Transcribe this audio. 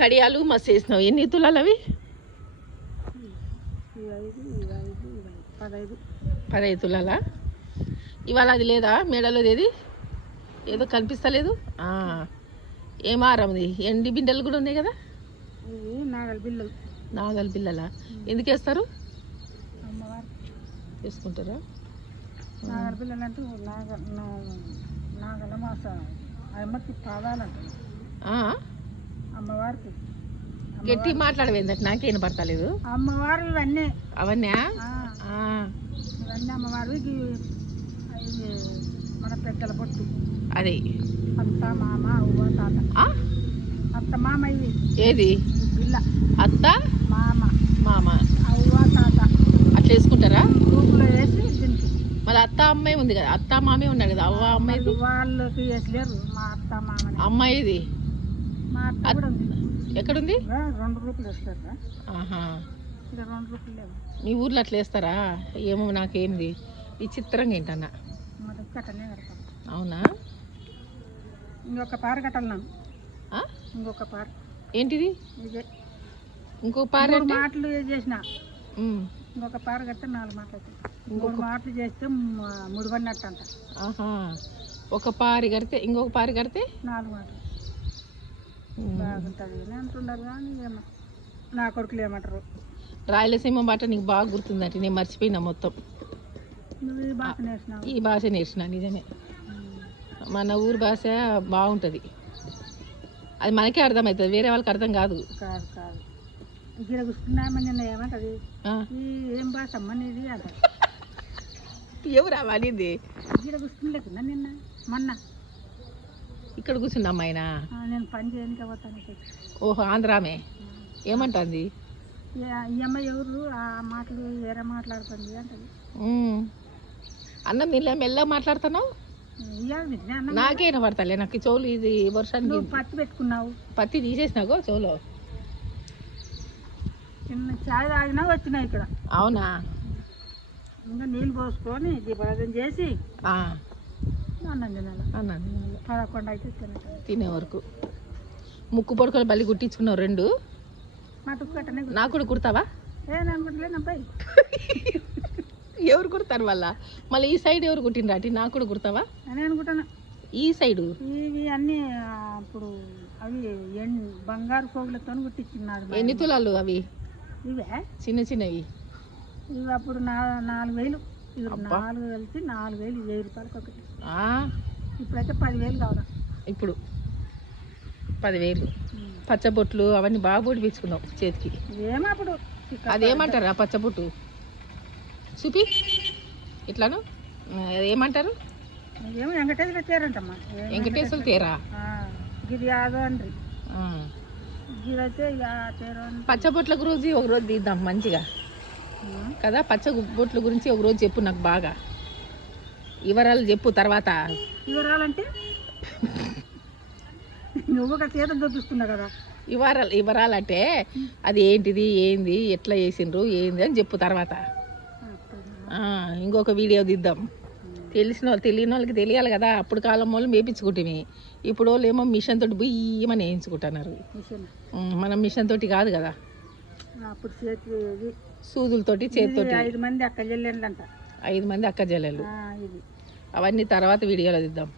కడియాలు మస్తు వేసినావు. ఎన్ని తులాలు అవి? 15 తులాలా? ఇవాళ అది లేదా మేడలోది? ఏది ఏదో కనిపిస్తలేదు. ఏం ఆరంది? ఎండి బిందెలు కూడా ఉన్నాయి కదా. నాగలి బిల్లలా? ఎందుకు వేస్తారు? వేసుకుంటారా? నాగలి బిల్లలు అంటే నాగల మాస అమ్మకి పాదాలంట అమ్మవారికి. గట్టి మాట్లాడవేందట, నాకేం పడతలేదు. అమ్మవారు ఇవన్నీ అవన్నీ ఇవన్నీ అమ్మవారికి. మన పెద్దల పొట్టు అదే అత్త మామ అవ్వ తాత. అత్త మామ ఇది ఏది? బిల్ల. అత్త మామ మామ అవ్వ తాత అట్లా వేసుకుంటారా? గ్రూపులో వేసి దీనికి. మళ్ళీ అత్త అమ్మాయి ఉంది కదా, అత్త మామే ఉన్నాడు కదా. అవ్వ అమ్మాయి వాళ్ళకి వేసలేరు. మా అత్త మామ అమ్మాయిది మా అత్త కూడా ఉంది. ఎక్కడుంది? 2 రూపాయలు వేస్తారు. ఆహా, 2 రూపాయలు లేవు. మీ ఊర్లో అట్లా వేస్తారా? ఏమో నాకేంది విచిత్రంగా ఏంటన్నా. మా దగ్గర అట్టనే కడతాం. అవునా? ఇంకొక పార కట్టాలి. ఇంకొక పార ఏంటిది? ఇదే ఇంకో పార మాటలు చేసిన. ఇంకొక పార కడితే 4 మాటలు అవుతాయి. 3 మాటలు చేస్తే ముడిపడినట్టు అంట. ఆహా, ఒక పారి కడితే ఇంకొక పారి కడితే 4 మాటలు బాగుంటుంది అని అంటున్నారు. కానీ ఏమో నా కొడుకులు ఏమంటారు. రాయలసీమ బాట నీకు బాగా గుర్తుందంటే నేను మర్చిపోయినా మొత్తం. నువ్వు ఈ భాష నేర్చినావు? ఈ భాష నేర్చిన. నిజమే, మన ఊరు భాష బాగుంటుంది. అది మనకే అర్థమవుతుంది, వేరే వాళ్ళకి అర్థం కాదు. కాదు కాదు. గిడ కూర్చున్నామని నిన్న ఏమంటది, ఏం భాష అమ్మ నీది అంట. ఎవరు అనింది? గిడ కూర్చుండలేకున్నా నిన్న మొన్న ఇక్కడ కూర్చున్నాం ఆయన. నేను పని చేయడానికి పోతాను. ఓహో, ఆంధ్రామే. ఏమంటుంది? ఈ అమ్మ ఎవరు ఆ మాటలు వేరే మాట్లాడుతుంది అంటది. అన్నం నీళ్ళ మెల్లగా మాట్లాడుతున్నావు. నాకే వినపడతలే. నాకు చెవులు ఇది వర్షానికి. పత్తి పెట్టుకున్నావు? పత్తి తీసేసినాగో చెవులో. చిన్న చాయ్ తాగినా వచ్చినా ఇక్కడ. అవునా? ఇంకా నీళ్ళు పోసుకొని దీపారాధన చేసి అన్నం తినాలి. 11 అయితే తినే వరకు ముక్కు పొడుకొని బలి కుట్టించుకున్నావు 2. నాకు కూడా కుడతావా? ఎవరు కుడతారు వాళ్ళ? మళ్ళీ ఈ సైడ్ ఎవరు కుట్టినరా? నాకు కూడా కుడతావా? నేను అనుకుంటాను. ఈ సైడు ఇవి అన్ని అప్పుడు అవి బంగారు పోగులతో కుట్టించున్నాడు. ఎన్ని తులాలు అవి? ఇవే చిన్న చిన్నవి. ఇవి అప్పుడు 4,000. ఇవి 4 కలిసి 4,000, 1000 రూపాయలకి ఒకటి. ఇప్పుడైతే 10,000 కావాలా? ఇప్పుడు 10,000. పచ్చబొట్లు అవన్నీ బాగా పొడిపించుకున్నావు చేతికి. ఏమో అప్పుడు అదేమంటారు ఆ పచ్చబొట్టు? చూపి ఇట్లాను. ఏమంటారు? ఏమో వెంకటేశ్వర తేరంటమ్మా. వెంకటేశ్వర తేరా? గిది యాదవండ్రి. గిదైతే పచ్చబొట్ల గురించి ఒక రోజు తీద్దాం మంచిగా కదా. పచ్చబొట్ల గురించి ఒక రోజు చెప్పు నాకు బాగా. వివరాలు చెప్పు తర్వాత. వివరాలంటే నువ్వు ఒక చేతులు చూపిస్తున్నా కదా. వివరాలంటే అది ఏంటిది, ఏంది, ఎట్లా చేసిండ్రు, ఏంది అని చెప్పు తర్వాత. ఇంకొక వీడియో తీద్దాం. తెలియని వాళ్ళకి తెలియాలి కదా. అప్పుడు కాలం వాళ్ళు మేపించుకుంటే, ఇప్పుడు వాళ్ళు ఏమో మిషన్ తోటి బియ్యమని వేయించుకుంటున్నారు. మనం మిషన్ తోటి కాదు కదా. అప్పుడు చేతి సూదులతోటి చేతితోటి. 5 మంది అక్క చెల్లెళ్ళంట. 5 మంది అక్క చెల్లెళ్ళు. అవన్నీ తర్వాత వీడియోలో తీద్దాం.